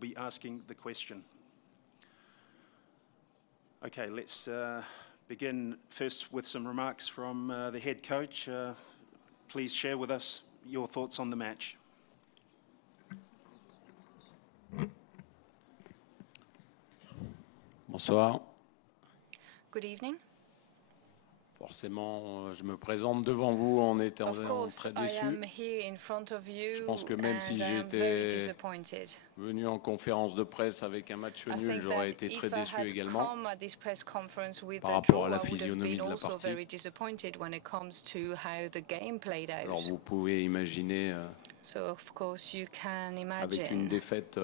be asking the question. Okay, let's begin first with some remarks from the head coach. Please share with us your thoughts on the match. Bonsoir. Good evening. Forcément, je me présente devant vous en étant très déçu. Je pense que même si j'étais venu en conférence de presse avec un match nul, j'aurais été très déçu également par rapport à la physionomie de la partie. Alors vous pouvez imaginer avec une défaite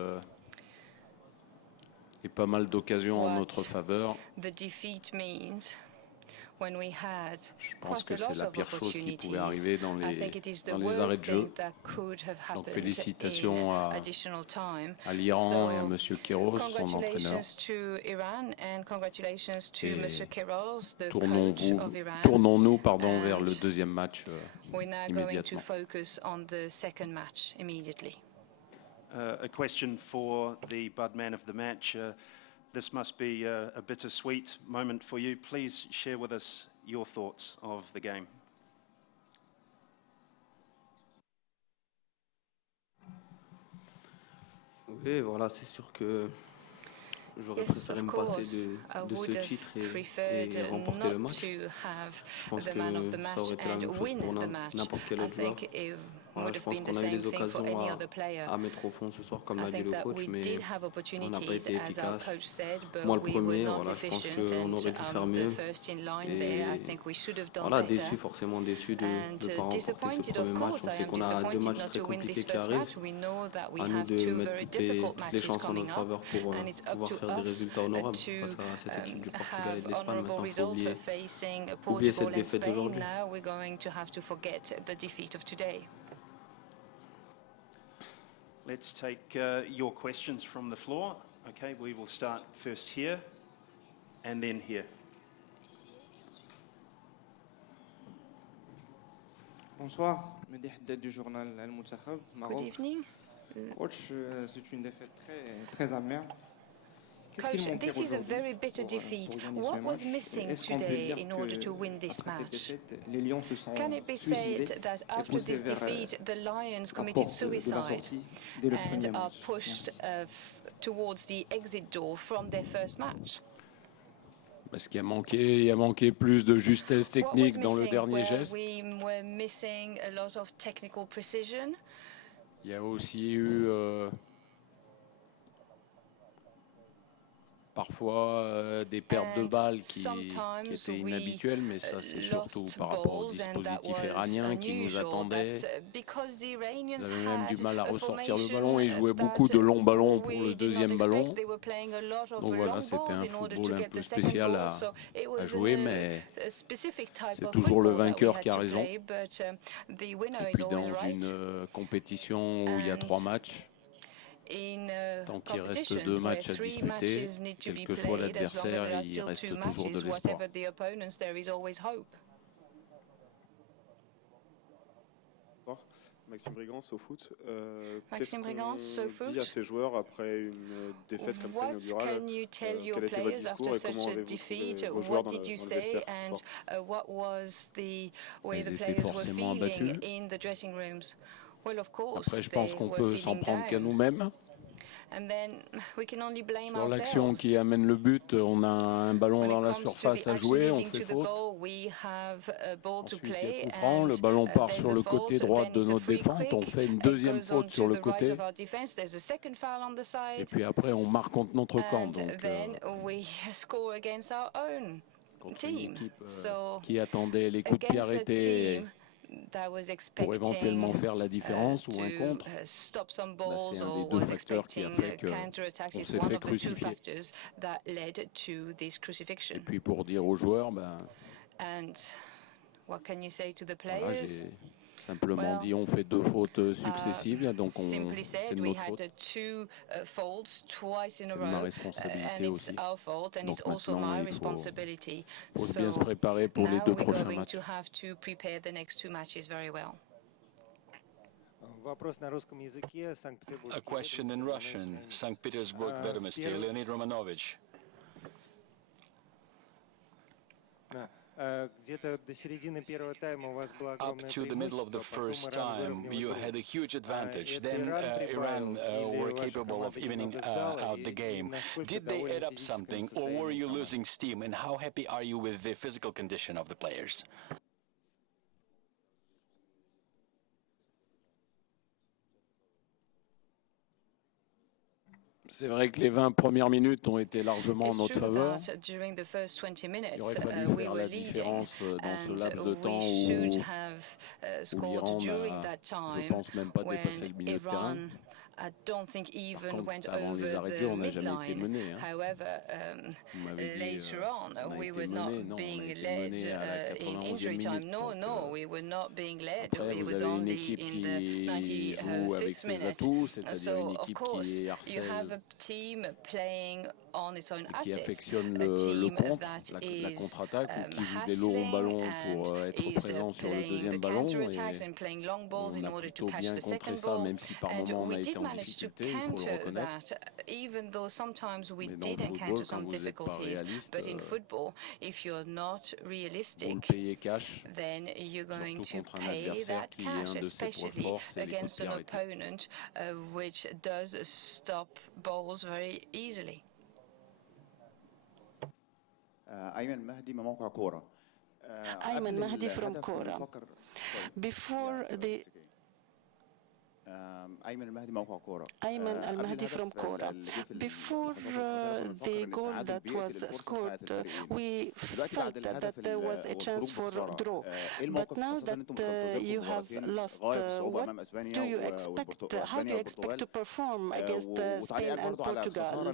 et pas mal d'occasions en notre faveur. Je pense que c'est la pire chose qui pouvait arriver dans les arrêts de jeu. Donc félicitations à l'Iran et à M. Queiroz, son entraîneur. Tournons-nous vers le deuxième match immédiatement. A question for the Bud man of the match. This must be a bittersweet moment for you. Please share with us your thoughts of the game. Oui, voilà, c'est sûr que j'aurais préféré me passer de ce titre et remporter le match. Je pense que ça aurait été la même chose pour n'importe quel autre joueur. Voilà, je pense qu'on a eu des occasions à mettre au fond ce soir, comme l'a dit le coach, mais on n'a pas été efficace. Moi, le premier, voilà, je pense qu'on aurait dû faire mieux. Et voilà, déçu, forcément déçu de ne pas remporter ce premier match. On sait qu'on a deux matchs très compliqués qui arrivent. À nous de mettre toutes les chances en notre faveur pour pouvoir faire des résultats honorables face à cette équipe du Portugal et de l'Espagne. Maintenant, il faut oublier cette défaite d'aujourd'hui. Let's take your questions from the floor. Okay, we will start first here and then here. Bonsoir, Mehdi Haddad du journal Al Moutakab, Maroc. Good evening. Coach, c'est une défaite très amère. Coach, this is a very bitter defeat. What was missing today in order to win this match? Can it be said that after this defeat, the Lions committed suicide and are pushed towards the exit door from their first match? Parce qu'il y a manqué plus de justesse technique dans le dernier geste. We were missing a lot of technical precision. Il y a aussi eu parfois des pertes de balles qui étaient inhabituelles, mais ça c'est surtout par rapport au dispositif iranien qui nous attendait. Ils avaient même du mal à ressortir le ballon et jouaient beaucoup de longs ballons pour le deuxième ballon. Donc voilà, c'était un football un peu spécial à jouer, mais c'est toujours le vainqueur qui a raison. Et puis dans une compétition où il y a 3 matchs, tant qu'il reste 2 matchs à disputer, quel que soit l'adversaire, il reste toujours de l'espoir. Maxime Brigance au foot. Qu'est-ce qu'on dit à ces joueurs après une défaite comme ça inaugurale? Quel était votre discours et comment avez-vous trouvé vos joueurs dans le vestiaire ce soir? Ils étaient forcément abattus. Après, je pense qu'on peut s'en prendre qu'à nous-mêmes. Sur l'action qui amène le but, on a un ballon dans la surface à jouer, on fait faute. Ensuite, il y a coup franc, le ballon part sur le côté droit de notre défense, on fait une deuxième faute sur le côté. Et puis après, on marque contre notre camp. Donc, contre une équipe qui attendait les coups de pied arrêtés pour éventuellement faire la différence ou un contre, c'est un des 2 facteurs qui a fait qu'on s'est fait crucifier. Et puis pour dire aux joueurs, voilà, j'ai simplement dit on fait 2 fautes successives, donc c'est de notre faute. C'est de ma responsabilité aussi. Donc maintenant, il faut bien se préparer pour les 2 prochains matchs. A question in Russian. St. Petersburg, Vedomosti, Leonid Romanovich. Up to the middle of the first time, you had a huge advantage. Then Iran were capable of evening out the game. Did they add up something, or were you losing steam? And how happy are you with the physical condition of the players? C'est vrai que les 20 premières minutes ont été largement en notre faveur. Il aurait fallu faire la différence dans ce laps de temps où l'Iran n'a, je pense, même pas dépassé le milieu de terrain. I don't think even went Avant les over arrêts de jeu, the on n'a jamais été midline. mené. However, later on, we were not being led in injury time. No, we were not being led. Après, It vous was avez une only équipe in qui the joue avec 95th ses minute. atouts, c'est-à-dire So, une of équipe course, qui you harcèle have a team playing on its own et qui assets. affectionne A le team contre, that la is contre-attaque, ou qui joue des longs hassling ballons and pour être is présent sur le playing deuxième the ballon. counter-attacks Et and playing long balls in on a order to plutôt catch bien the contré second ça, ball. même si par And moment on we a été did en manage to difficulté, il faut le counter reconnaître. that, even though sometimes we Mais dans le did encounter football, quand some vous n'êtes pas difficulties. réaliste, But in football, if you're not vous le realistic, payez cash, then you're going surtout to contre un pay adversaire that qui, cash, un de ses points especially forts, c'est les coups against de an pied arrêtés. opponent which does stop balls very easily. أيمن مهدي من موقع كورة. Ayman Mahdi from Kora. Before the أيمن المهدي موقع كورة. Ayman Al-Mahdi from Kora. Before the goal that was scored, we felt that there was a chance for draw. But now that you have lost, what do you expect? How do you expect to perform against Spain and Portugal?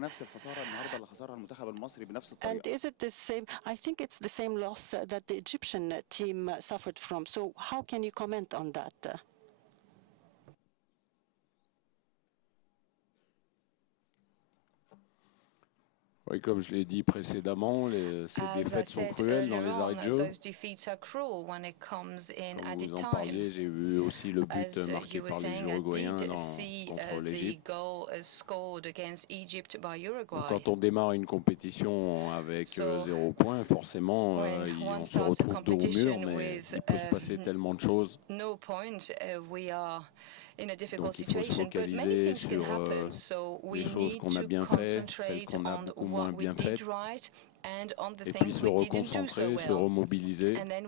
And is it the same? I think it's the same loss that the Egyptian team suffered from. So how can you comment on that? Oui, comme je l'ai dit précédemment, ces défaites sont cruelles dans les arrêts de jeu. Comme vous en parliez, j'ai vu aussi le but marqué par les Uruguayens contre l'Égypte. Quand on démarre une compétition avec 0 point, forcément, on se retrouve dos au mur, mais il peut se passer tellement de choses. Donc il faut se focaliser sur les choses qu'on a bien faites, celles qu'on a beaucoup moins bien faites, et puis se reconcentrer, se remobiliser. Il n'y a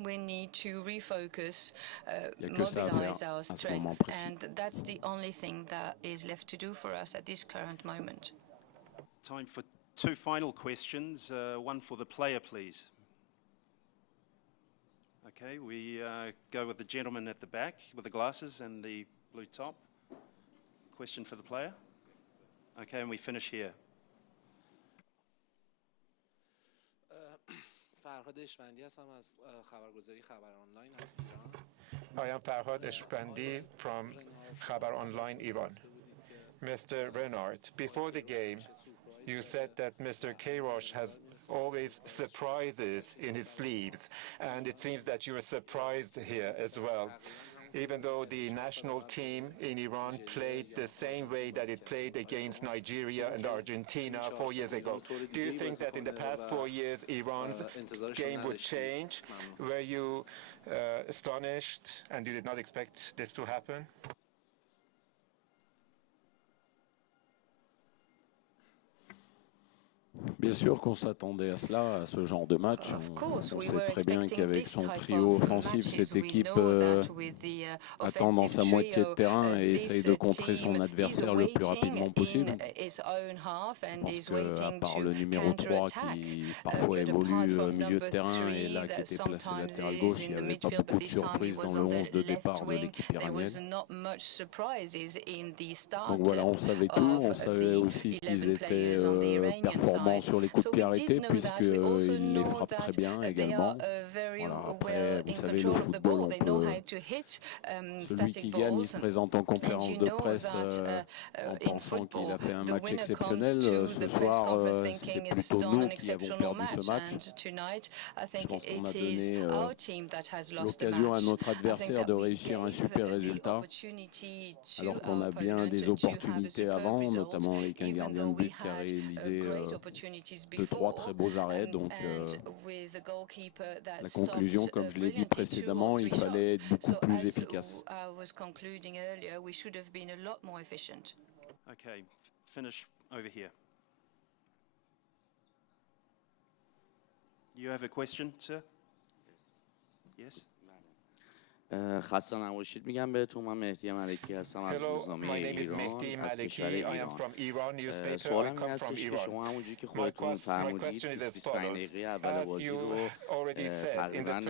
que ça à faire à ce moment précis. Time for two final questions, one for the player, please. Okay, we go with the gentleman at the back with the glasses and the blue top. Question for the player. Okay, and we finish here. I am Farhad Eshbandi from Khabar Online, Iran. Mr. Renard, before the game, you said that Mr. Kairosh has always surprises in his sleeves, and it seems that you were surprised here as well. Even though the national team in Iran played the same way that it played against Nigeria and Argentina 4 years ago. Do you think that in the past 4 years Iran's game would change? Were you astonished and you did not expect this to happen? Bien sûr qu'on s'attendait à cela, à ce genre de match. On sait très bien qu'avec son trio offensif, cette équipe attend dans sa moitié de terrain et essaye de contrer son adversaire le plus rapidement possible. Je pense qu'à part le numéro 3 qui parfois évolue au milieu de terrain et là qui était placé latéral gauche, il n'y avait pas beaucoup de surprises dans le 11 de départ de l'équipe iranienne. Donc voilà, on savait tout, on savait aussi qu'ils étaient performants sur sur les coups de pied arrêtés puisqu'il les frappe très bien également. Voilà, après, vous savez, le football, on peut... Celui qui gagne, il se présente en conférence de presse en pensant qu'il a fait un match exceptionnel. Ce soir, c'est plutôt nous qui avons perdu ce match. Je pense qu'on a donné l'occasion à notre adversaire de réussir un super résultat, alors qu'on a bien des opportunités avant, notamment avec un gardien de but qui a réalisé 2-3 très beaux arrêts. Donc la conclusion, comme je l'ai dit précédemment, il fallait être beaucoup plus efficace. Okay, finish over here. You have a question, sir? Yes? خسته نباشید میگم بهتون. من مهدی ملکی هستم از روزنامه ایران از کشور ایران. سوالم این هستش که شما همونجوری که خودتون فرمودید 25 دقیقه اول بازی رو تقریبا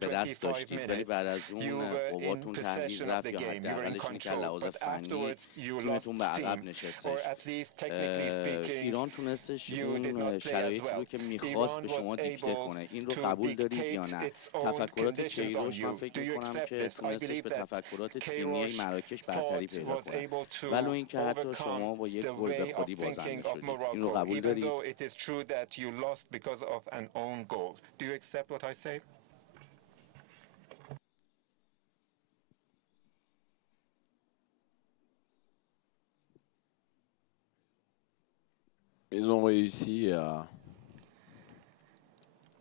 به دست داشتید، ولی بعد از اون قواتون تحویل رفت یا حداقلش این که لحاظ فنی تیمتون به عقب نشستش. ایران تونستش اون شرایطی رو که میخواست به شما دیکته کنه. این رو قبول دارید یا نه؟ تفکرات کیروش من فکر میکنم که تونستش به تفکرات تیمی مراکش برتری پیدا کنه، ولو اینکه حتی شما با یک گل به خودی بازنده شدید. این رو قبول دارید؟ Ils ont réussi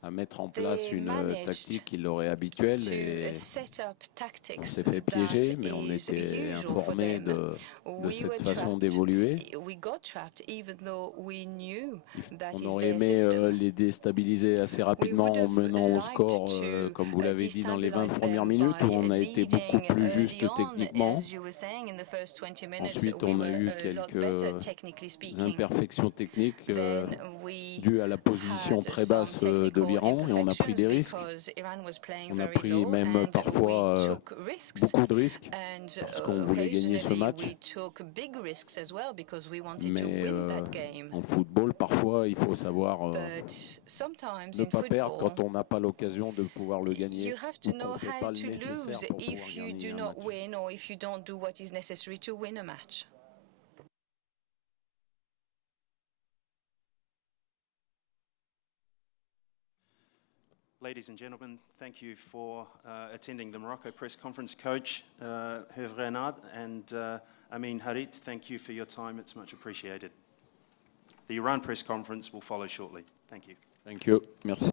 à mettre en place une tactique qui leur est habituelle et on s'est fait piéger, mais on était informé de cette façon d'évoluer. On aurait aimé les déstabiliser assez rapidement en menant au score, comme vous l'avez dit, dans les 20 premières minutes, où on a été beaucoup plus juste techniquement. Ensuite, on a eu quelques imperfections techniques dues à la position très basse de l'Iran et on a pris des risques. On a pris même parfois beaucoup de risques parce qu'on voulait gagner ce match. Mais en football, parfois, il faut savoir ne pas perdre quand on n'a pas l'occasion de pouvoir le gagner ou qu'on ne fait pas le nécessaire pour pouvoir gagner un match. Ladies and gentlemen, thank you for attending the Morocco press conference. Coach Hervé Renard and Amin Harit, thank you for your time. It's much appreciated. The Iran press conference will follow shortly. Thank you. Thank you. Merci.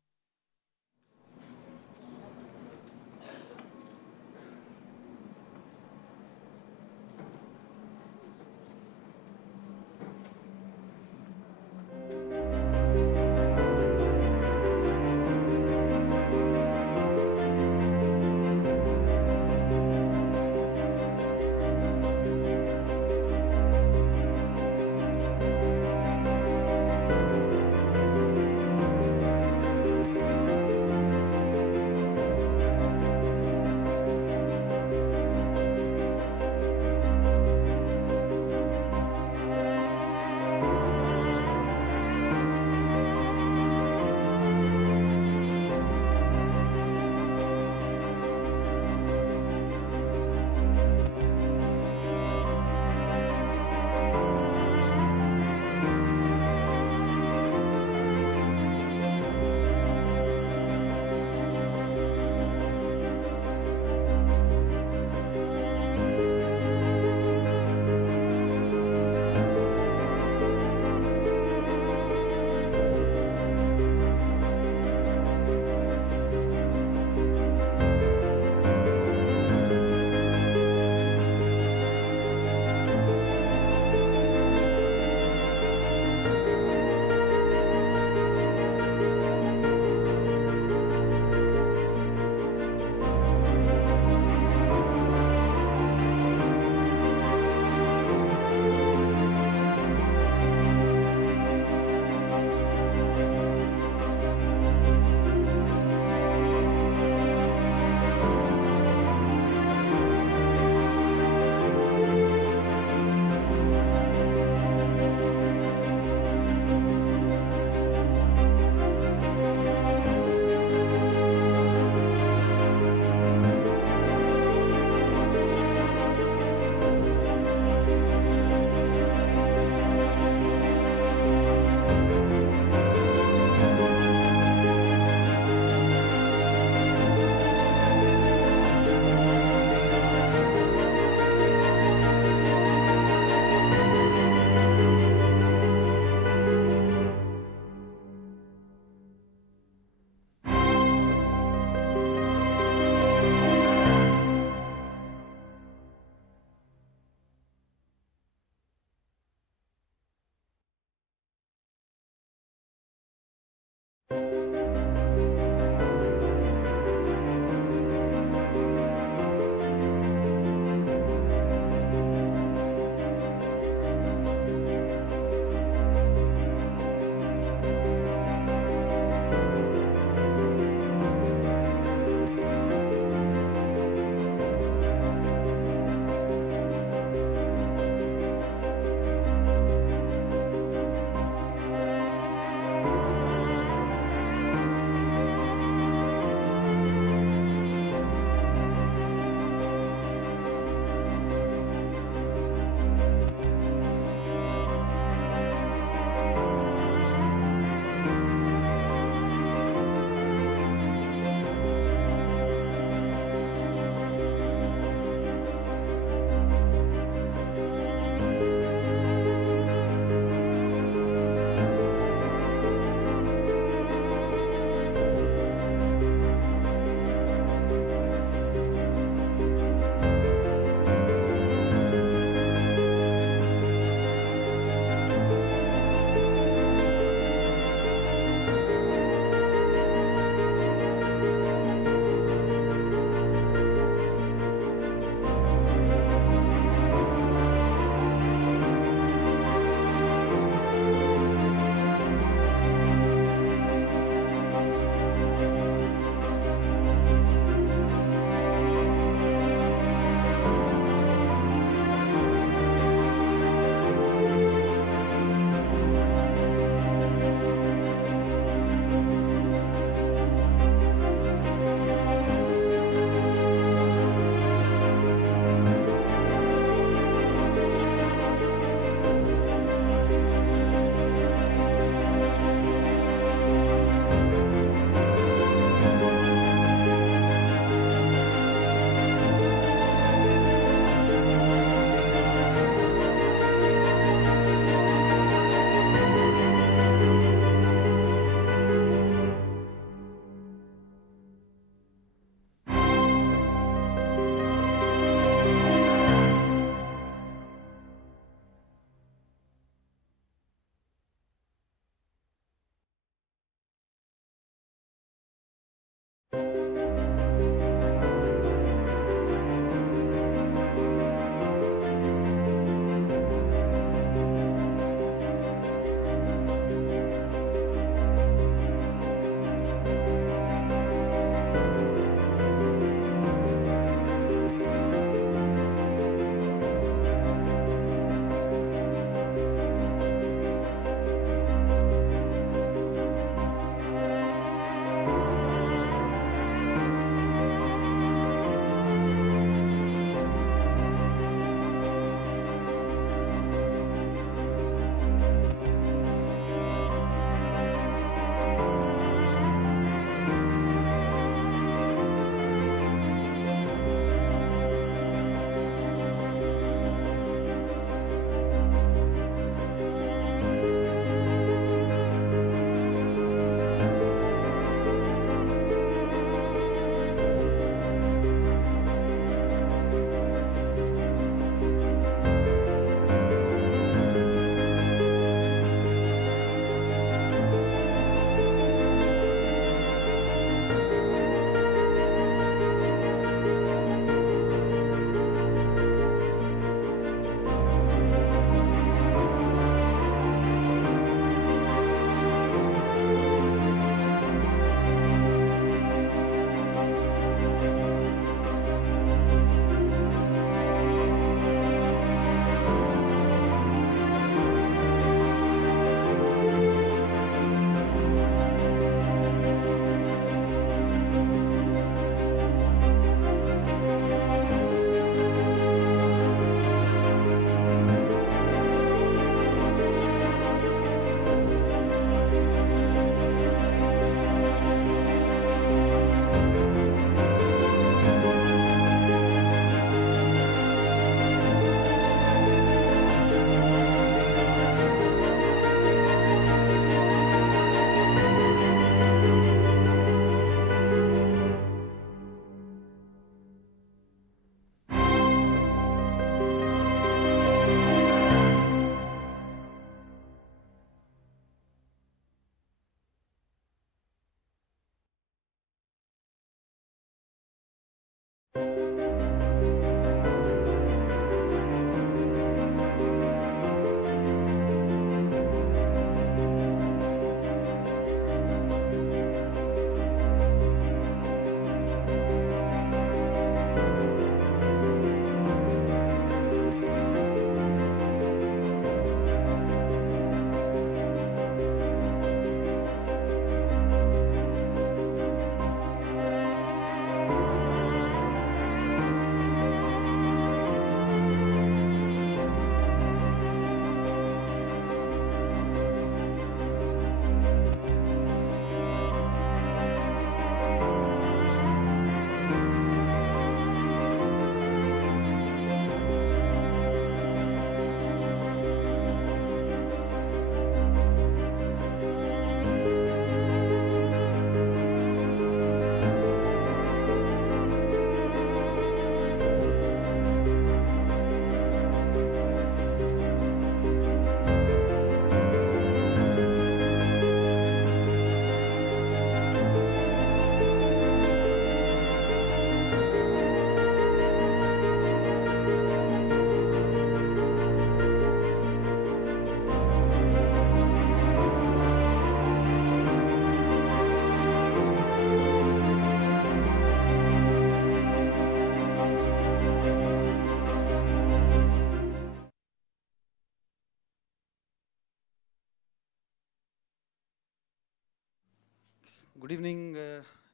Good evening,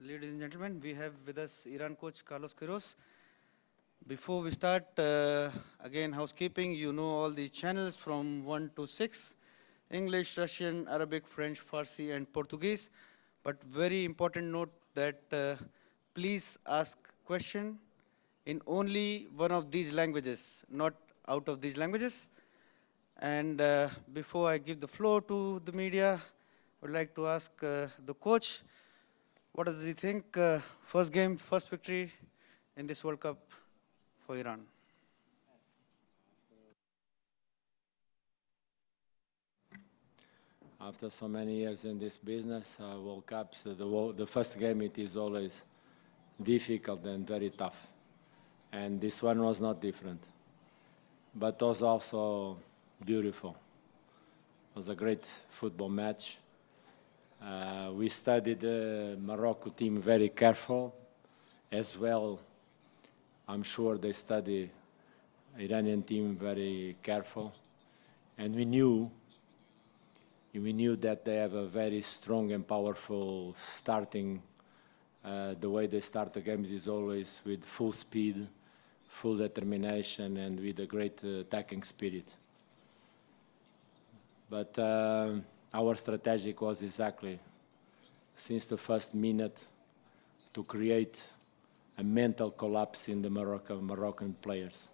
ladies and gentlemen. We have with us Iran coach Carlos Queiroz. Before we start, again, housekeeping, you know all these channels from 1 to 6, English, Russian, Arabic, French, Farsi, and Portuguese. But very important note that please ask question in only one of these languages, not out of these languages. And before I give the floor to the media, I would like to ask the coach, what does he think? First game, first victory in this World Cup for Iran. After so many years in this business, World Cups, the first game, it is always difficult and very tough. And this one was not different, but was also beautiful. It was a great football match. We studied the Morocco team very careful as well. I'm sure they study Iranian team very careful. And we knew that they have a very strong and powerful starting. The way they start the games is always with full speed, full determination, and with a great attacking spirit. But our strategy was exactly, since the first minute, to create a mental collapse in the Moroccan players.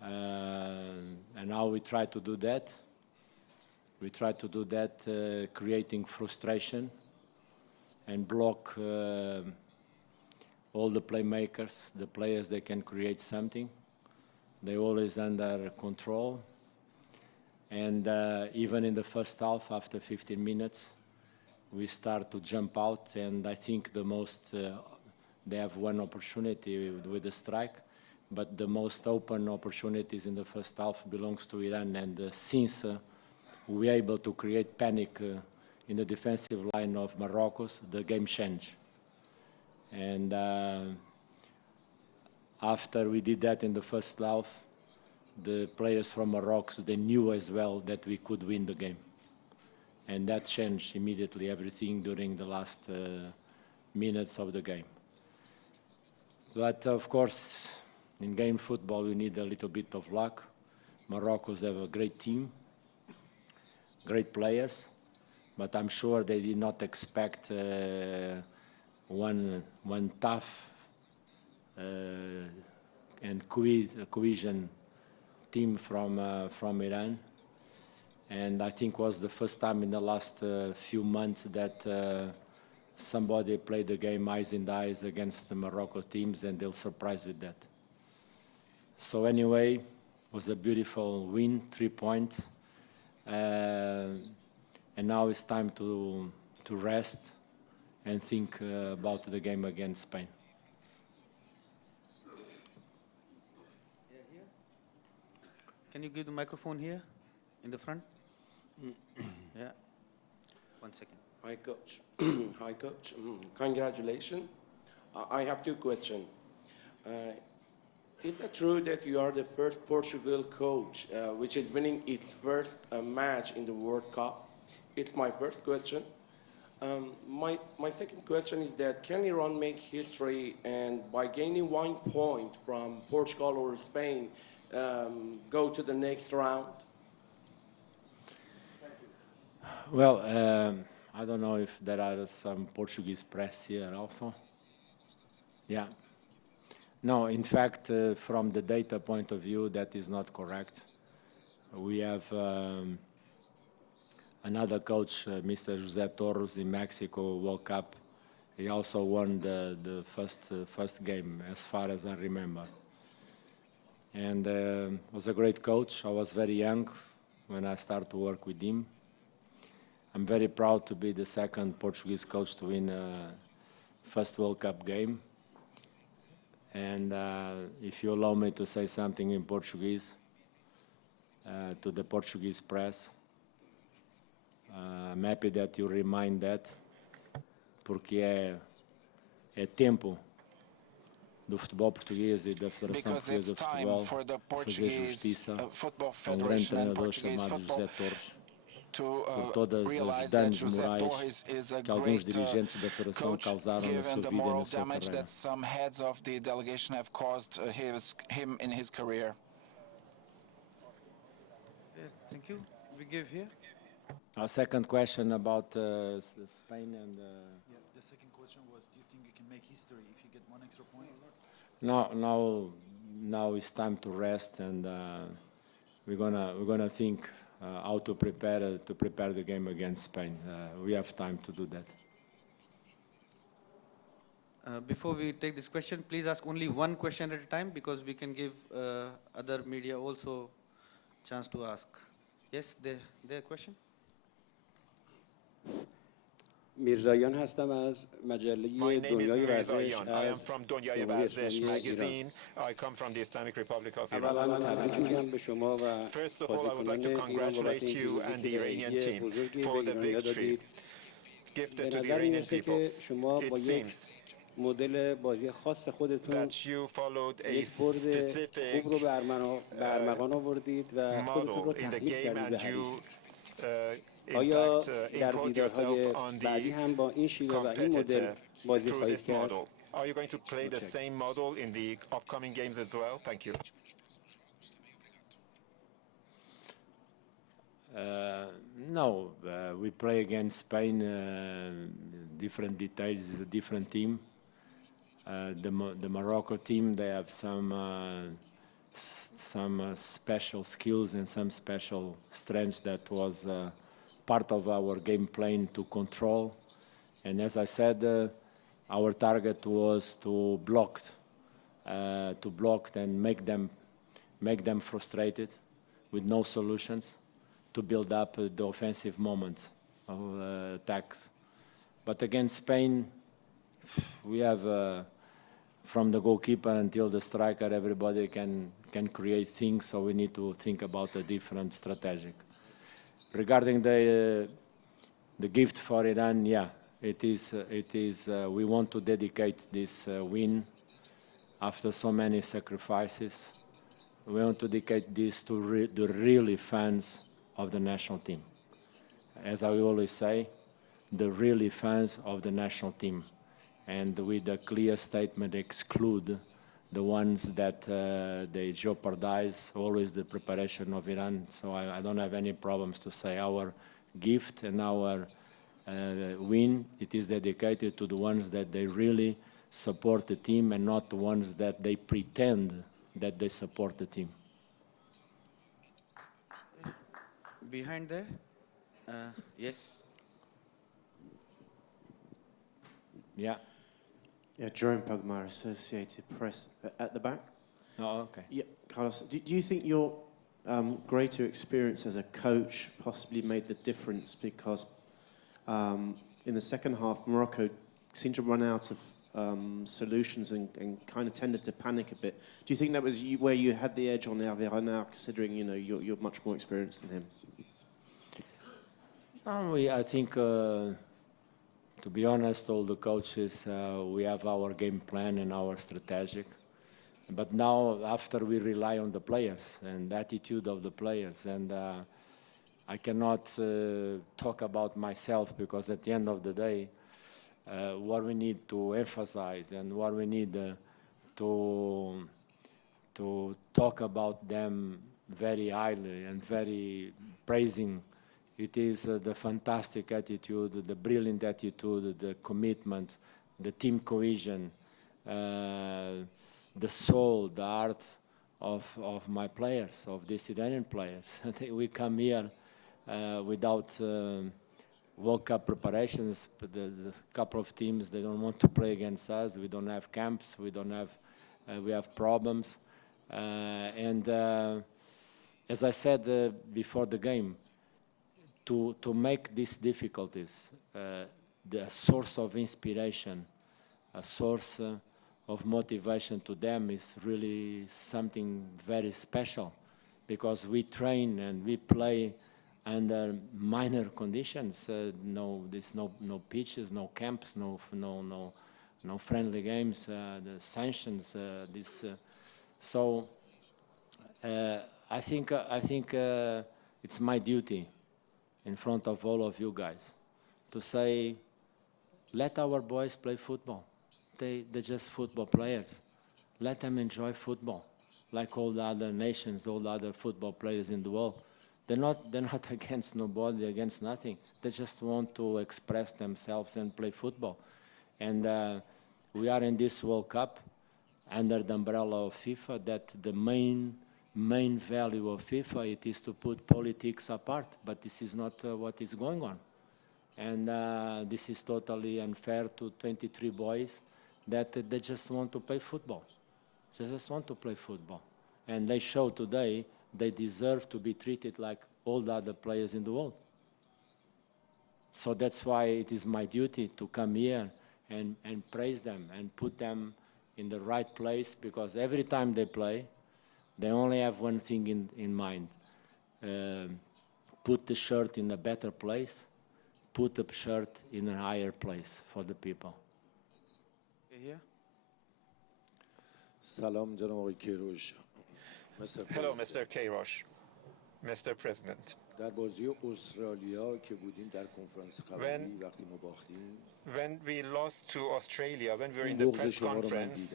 And now we try to do that. We try to do that creating frustration and block all the playmakers, the players that can create something. They're always under control. And even in the first half, after 15 minutes, we start to jump out. And I think the most, they have one opportunity with the strike, but the most open opportunities in the first half belongs to Iran. And since we were able to create panic in the defensive line of Morocco, the game changed. And after we did that in the first half, the players from Morocco, they knew as well that we could win the game. And that changed immediately everything during the last minutes of the game. But of course, in game football, we need a little bit of luck. Morocco have a great team, great players, but I'm sure they did not expect one tough and cohesion team from Iran. And I think was the first time in the last few months that somebody played the game eyes in the eyes against the Morocco teams, and they'll surprise with that. So anyway, it was a beautiful win, 3 points. And now it's time to rest and think about the game against Spain. Can you give the microphone here in the front? Yeah. 1 second. Hi, Coach. Hi, Coach. Congratulations. I have 2 questions. Is it true that you are the first Portugal coach which is winning its first match in the World Cup? It's my first question. My second question is that can Iran make history and by gaining 1 point from Portugal or Spain go to the next round? Well, I don't know if there are some Portuguese press here also. Yeah. No, in fact, from the data point of view, that is not correct. We have another coach, Mr. José Torres in Mexico, World Cup. He also won the first game, as far as I remember. And was a great coach. I was very young when I started to work with him. I'm very proud to be the second Portuguese coach to win first World Cup game. And if you allow me to say something in Portuguese to the Portuguese press, I'm happy that you remind that, porque é tempo do futebol português e da Federação Portuguesa de Futebol fazer justiça a grande treinador chamado José Torres. por todos os danos morais que alguns dirigentes da federação causaram na sua vida e na sua carreira. Some heads of the delegation have caused him in his career. Thank you. We give here. Our second question about Spain and. The second question was, do you think you can make history if you get one extra point? Now it's time to rest, and we're gonna think how to prepare the game against Spain. We have time to do that. Before we take this question, please ask only one question at a time, because we can give other media also chance to ask. Yes, their question. میرزایان هستم از مجله دنیای ورزش از جمهوری اسلامی ایران. اولا تبریک میگم به شما و بازیکنان ایران بابت این بزرگی به ایرانیا دادید. به نظر میرسه که شما با یک مدل بازی خاص خودتون یک برد خوب رو به ارمغان آوردید و خودتون رو تحمیل کردید به حریف. آیا در دیدارهای بعدی هم با این شیوه و این مدل بازی خواهید کرد؟ Are you going to play the same model in the upcoming games as well? Thank you. No, we play against Spain. Different details. It's a different team. The Morocco team, they have some special skills and some special strengths that was part of our game plan to control. And as I said, our target was to block and make them frustrated with no solutions, to build up the offensive moments of attacks. But against Spain, we have from the goalkeeper until the striker, everybody can create things, so we need to think about a different strategy. Regarding the gift for Iran, yeah, it is. We want to dedicate this win after so many sacrifices. We want to dedicate this to the really fans of the national team. As I always say, the really fans of the national team, and with a clear statement exclude the ones that they jeopardize always the preparation of Iran. So I don't have any problems to say our gift and our win, it is dedicated to the ones that they really support the team and not the ones that they pretend that they support the team. Behind there? Yes. Yeah. Yeah, Jerome Pugmire, Associated Press, at the back. Oh, okay. Yeah, Carlos, do you think your greater experience as a coach possibly made the difference? Because in the second half, Morocco seemed to run out of solutions and kind of tended to panic a bit. Do you think that was where you had the edge on Hervé Renard, considering you're much more experienced than him? I think. To be honest, all the coaches, we have our game plan and our strategic. But now, after we rely on the players and the attitude of the players, and I cannot talk about myself, because at the end of the day, what we need to emphasize and what we need to talk about them very highly and very praising. It is the fantastic attitude, the brilliant attitude, the commitment, the team cohesion, the soul, the heart of my players, of these Iranian players. We come here without World Cup preparations. But the couple of teams, they don't want to play against us. We don't have camps. We have problems. And as I said before the game, to make these difficulties the source of inspiration, a source of motivation to them is really something very special, because we train and we play under minor conditions. There's no pitches, no camps, no friendly games, the sanctions. So I think it's my duty in front of all of you guys, to say, let our boys play football. They're just football players. Let them enjoy football, like all the other nations, all the other football players in the world. They're not against nobody, against nothing. They just want to express themselves and play football. And we are in this World Cup under the umbrella of FIFA, that the main value of FIFA, it is to put politics apart, but this is not what is going on. And this is totally unfair to 23 boys that they just want to play football. They just want to play football. And they show today they deserve to be treated like all the other players in the world. So that's why it is my duty to come here and praise them and put them in the right place, because every time they play, they only have one thing in mind. Put the shirt in a better place, put the shirt in a higher place for the people. Here. Salam, جناب آقای کیروش. Hello, Mr. Queiroz, Mr. President. در بازی استرالیا که بودیم در کنفرانس خبری وقتی ما باختیم، when we lost to Australia, when we were in the press conference,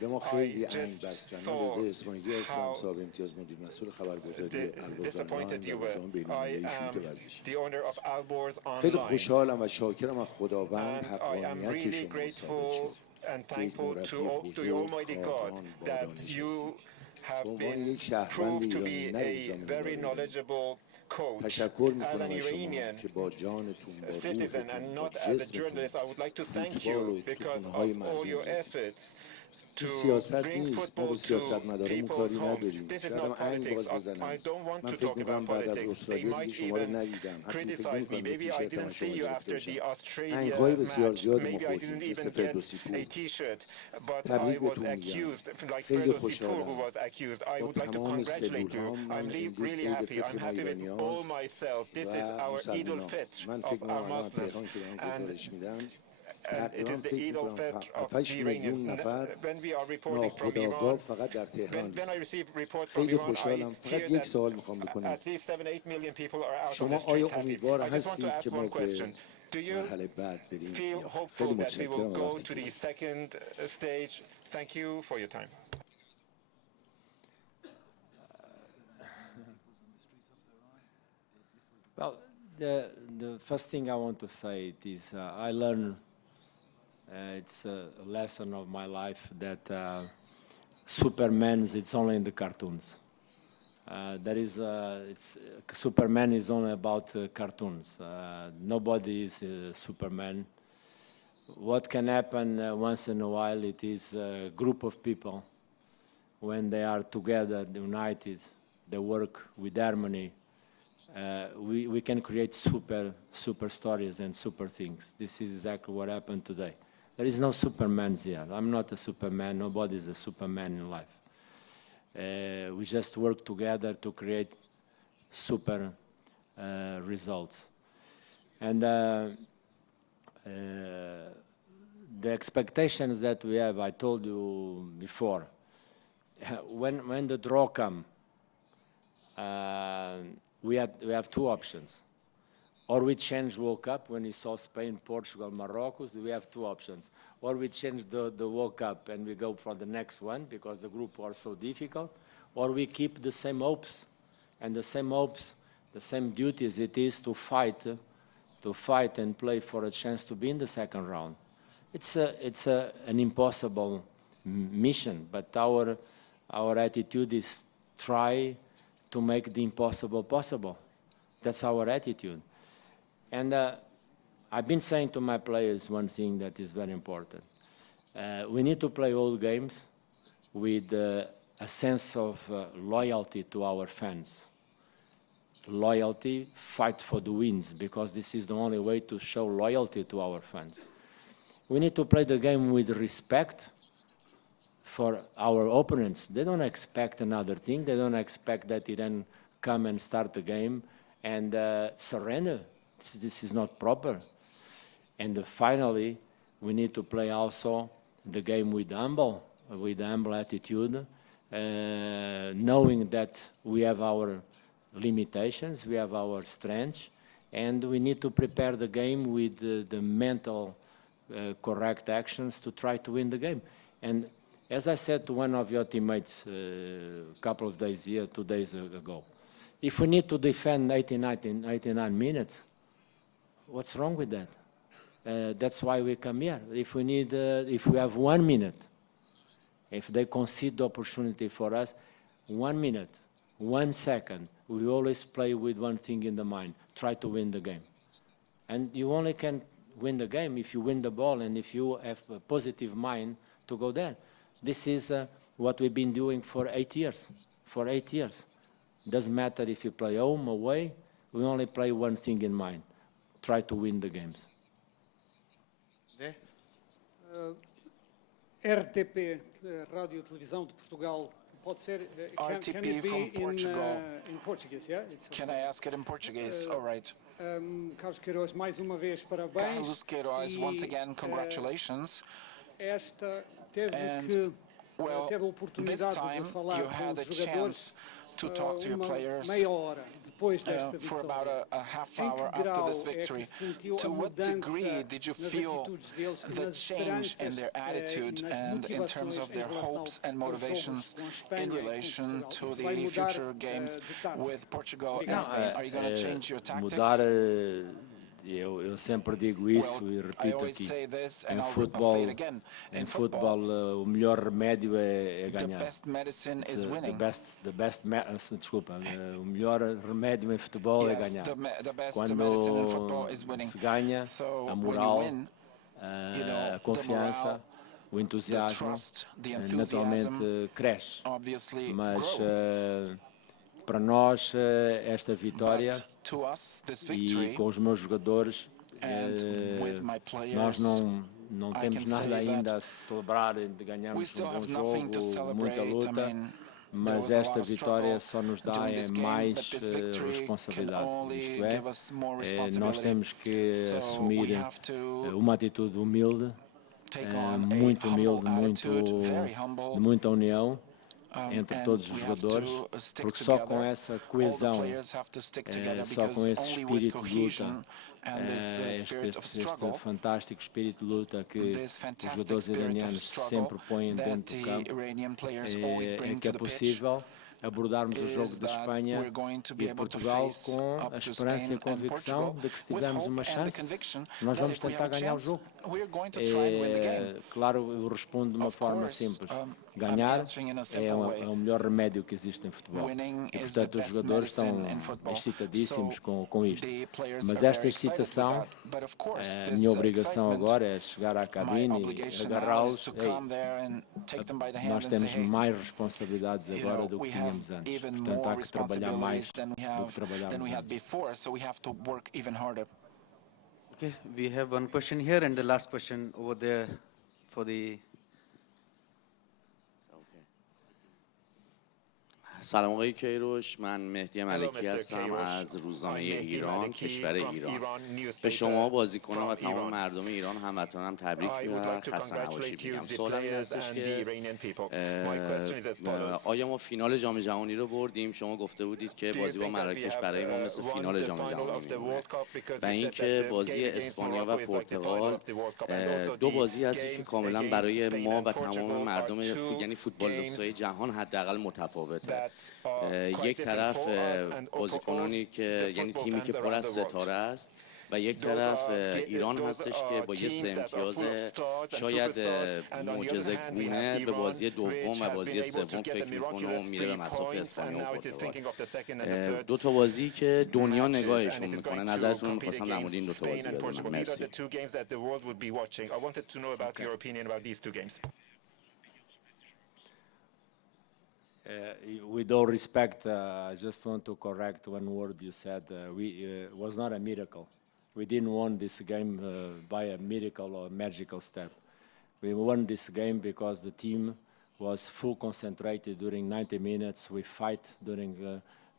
به ما خیلی انگ بستن. من رضا اسماعیلی هستم، صاحب امتیاز مدیر مسئول خبرگزاری البرز آنلاین در حوزه بین‌المللی شوت ورزشی. خیلی خوشحالم و شاکرم از خداوند حقانیت شما ثابت شد. and thankful to Almighty God that you have been proved to be a very knowledgeable coach. As an Iranian citizen and not as a journalist, I would like to thank you because of all your efforts to bring football to people's homes. This is not politics. I don't want to talk about politics. They might even criticize me. Maybe I didn't see you after the Australia match. Maybe I didn't even get a T-shirt. But I was accused, like Ferdosi Tour who was accused. I would like to congratulate you. I'm really happy. I'm happy with all myself. This is our Eid al-Fitr of our Muslims. And it is the Eid al-Fitr of the Iranians. When we are reporting from Iran, when I receive reports from Iran, I hear that at least 7-8 million people are out on the streets happy. I just want to ask one question. Do you feel hopeful that we will go to the second stage? Thank you for your time. Well, the first thing I want to say is I learned it's a lesson of my life that Superman, it's only in the cartoons. Superman is only about cartoons. Nobody is Superman. What can happen once in a while, it is a group of people, when they are together, united, they work with harmony, we can create super stories and super things. This is exactly what happened today. There is no Supermans here. I'm not a Superman. Nobody is a Superman in life. We just work together to create super results. And the expectations that we have, I told you before, when the draw comes, we have two options. Or we change World Cup when we saw Spain, Portugal, Morocco, so we have two options. Or we change the World Cup and we go for the next one because the group was so difficult. Or we keep the same hopes. And the same hopes, the same duties it is to fight and play for a chance to be in the second round. It's an impossible mission, but our attitude is try to make the impossible possible. That's our attitude. And I've been saying to my players one thing that is very important. We need to play all games with a sense of loyalty to our fans. Loyalty, fight for the wins, because this is the only way to show loyalty to our fans. We need to play the game with respect for our opponents. They don't expect another thing. They don't expect that you then come and start the game and surrender. This is not proper. And finally, we need to play also the game with humble attitude, knowing that we have our limitations, we have our strengths, and we need to prepare the game with the mental correct actions to try to win the game. And as I said to one of your teammates a couple of days here, 2 days ago, if we need to defend 89 minutes, what's wrong with that? That's why we come here. If we have 1 minute, if they concede the opportunity for us, 1 minute, 1 second, we always play with one thing in the mind, try to win the game. And you only can win the game if you win the ball and if you have a positive mind to go there. This is what we've been doing for 8 years. For 8 years. Doesn't matter if you play home, away, we only play one thing in mind, try to win the games. RTP, Rádio Televisão de Portugal, pode ser, can it be in Portuguese, yeah? Can I ask it in Portuguese? All right. Carlos Queiroz, mais uma vez, parabéns. Carlos Queiroz, once again, congratulations. Esta teve a oportunidade de falar com os jogadores to talk to your players for about a half hour after this victory. To what degree did you feel the change in their attitude and in terms of their hopes and motivations in relation to the future games with Portugal and Spain? Are you going to change your tactics? Eu sempre digo isso e repito aqui. Em futebol, o melhor remédio é ganhar. O melhor remédio em futebol é ganhar. Quando se ganha, a moral, a confiança, o entusiasmo, naturalmente cresce. Mas para nós, esta vitória e com os meus jogadores, nós não temos nada ainda a celebrar de ganharmos um bom jogo, muita luta, mas esta vitória só nos dá mais responsabilidade. Isto é, nós temos que assumir uma atitude humilde, muito humilde, de muita união entre todos os jogadores, porque só com essa coesão, só com esse espírito de luta, este fantástico espírito de luta que os jogadores iranianos sempre põem dentro do campo, é que é possível abordarmos o jogo da Espanha e de Portugal com a esperança e a convicção de que se tivermos uma chance, nós vamos tentar ganhar o jogo. Claro, eu respondo de uma forma simples. Ganhar é o melhor remédio que existe em futebol. E, portanto, os jogadores estão excitadíssimos com isto. Mas esta excitação, a minha obrigação agora é chegar à cabine e agarrá-los. Nós temos mais responsabilidades agora do que tínhamos antes. Portanto, há que trabalhar mais do que trabalhávamos antes. Okay, we have one question here and the last question over there for the... سلام آقای کیروش، من مهدی ملکی هستم از روزنامه ایران، کشور ایران. به شما بازیکنان و تمام مردم ایران هموطنانم تبریک و خسته نباشید میگم. سوالم این هستش که آیا ما فینال جام جهانی رو بردیم؟ شما گفته بودید که بازی با مراکش برای ما مثل فینال جام جهانی میمونه و اینکه بازی اسپانیا و پرتغال دو بازی هستی که کاملا برای ما و تمام مردم یعنی فوتبال دوستای جهان حداقل متفاوته. یک طرف بازیکنانی که یعنی تیمی که پر از ستاره است و یک طرف ایران هستش که با یه 3 امتیاز شاید معجزه گونه به بازی دوم و بازی سوم فکر میکنه و میره به مصاف اسپانیا و پرتغال. دو تا بازی که دنیا نگاهشون میکنه. نظرتون رو میخواستم در مورد این دو تا بازی بدونم. مرسی. With all respect, I just want to correct one word you said. It was not a miracle. We didn't win this game by a miracle or magical step. We won this game because the team was full concentrated during 90 minutes. We fight during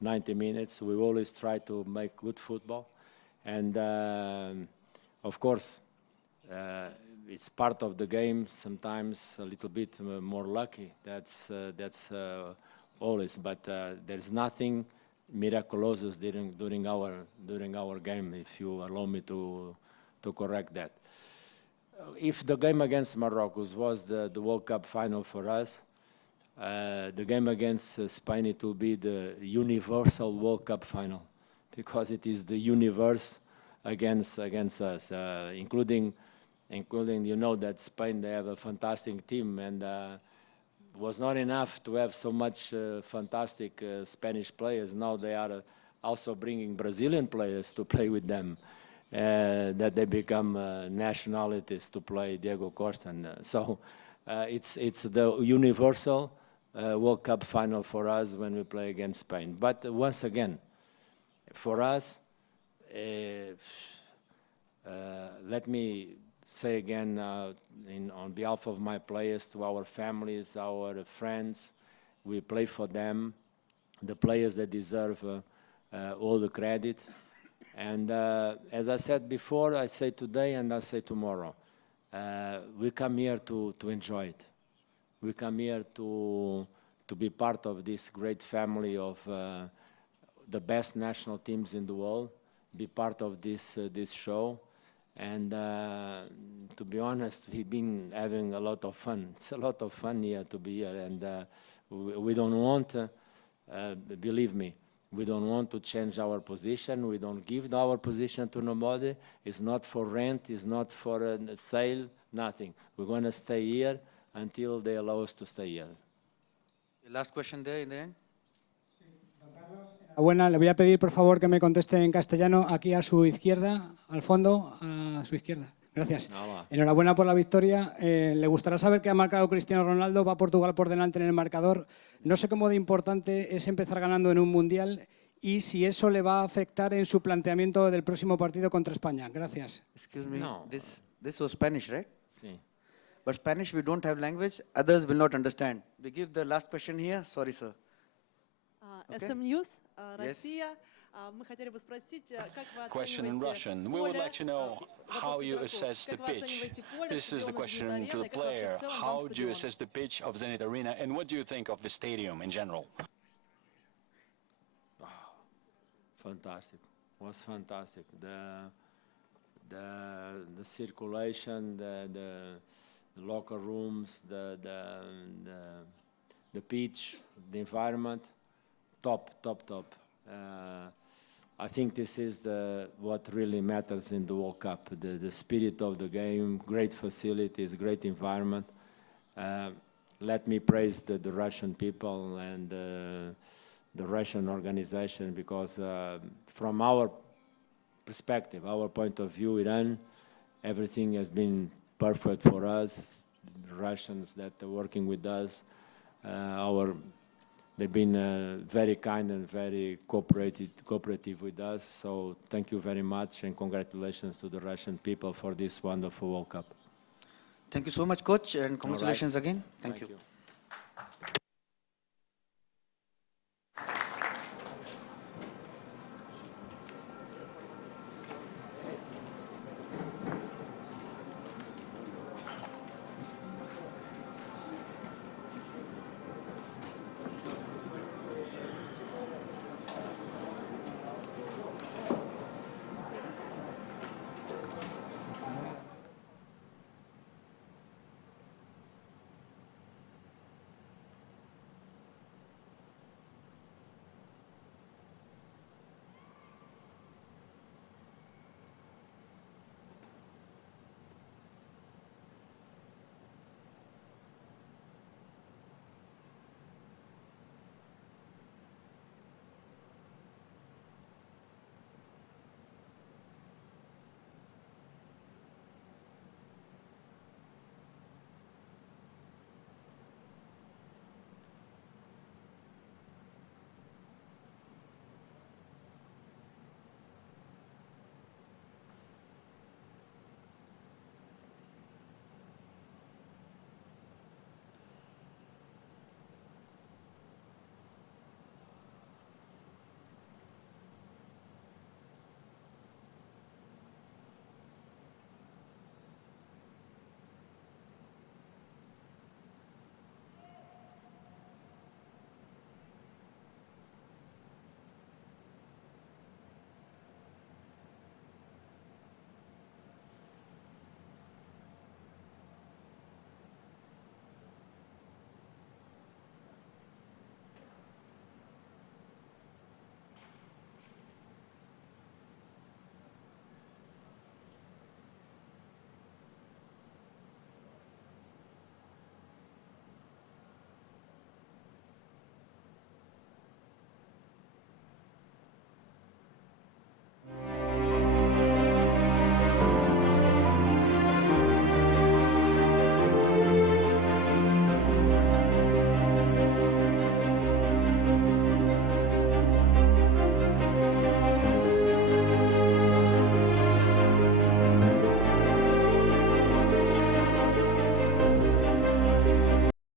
90 minutes. We always try to make good football. And of course, it's part of the game, sometimes a little bit more lucky. That's always, but there's nothing miraculous during our game, if you allow me to correct that. If the game against Morocco was the World Cup final for us, the game against Spain, it will be the universal World Cup final, because it is the universe against us, including you know that Spain, they have a fantastic team, and was not enough to have so much fantastic Spanish players. Now they are also bringing Brazilian players to play with them, that they become nationalities to play Diego Costa. So it's the universal World Cup final for us when we play against Spain. But once again, for us, let me say again, on behalf of my players, to our families, our friends, we play for them, the players that deserve all the credit. And as I said before, I say today and I say tomorrow, we come here to enjoy it. We come here to be part of this great family of the best national teams in the world, be part of this show. And to be honest, we've been having a lot of fun. It's a lot of fun here to be here, and we don't want, believe me, we don't want to change our position. We don't give our position to nobody. It's not for rent, it's not for a sale, nothing. We're going to stay here until they allow us to stay here. The last question there in the end. Buena, le voy a pedir por favor que me conteste en castellano aquí a su izquierda, al fondo, a su izquierda. Gracias. Enhorabuena por la victoria. Le gustará saber que ha marcado Cristiano Ronaldo, va Portugal por delante en el marcador. No sé cómo de importante es empezar ganando en un mundial y si eso le va a afectar en su planteamiento del próximo partido contra España. Gracias. Excuse me, this was Spanish, right? Sí. But Spanish we don't have language, others will not understand. We give the last question here. Sorry, sir. SM News, Россия. Мы хотели бы спросить, как вы оцениваете Question in Russian. We would like to know how you assess the pitch. This is the question to the player. How do you assess the pitch of Zenit Arena, and what do you think of the stadium in general? Fantastic. It was fantastic. The circulation, the locker rooms, the pitch, the environment. Top. I think this is what really matters in the World Cup, the spirit of the game, great facilities, great environment. Let me praise the Russian people and the Russian organization, because from our perspective, our point of view, Iran, everything has been perfect for us. The Russians that are working with us, they've been very kind and very cooperative with us. So thank you very much, and congratulations to the Russian people for this wonderful World Cup. Thank you so much, Coach, and congratulations again. Thank you.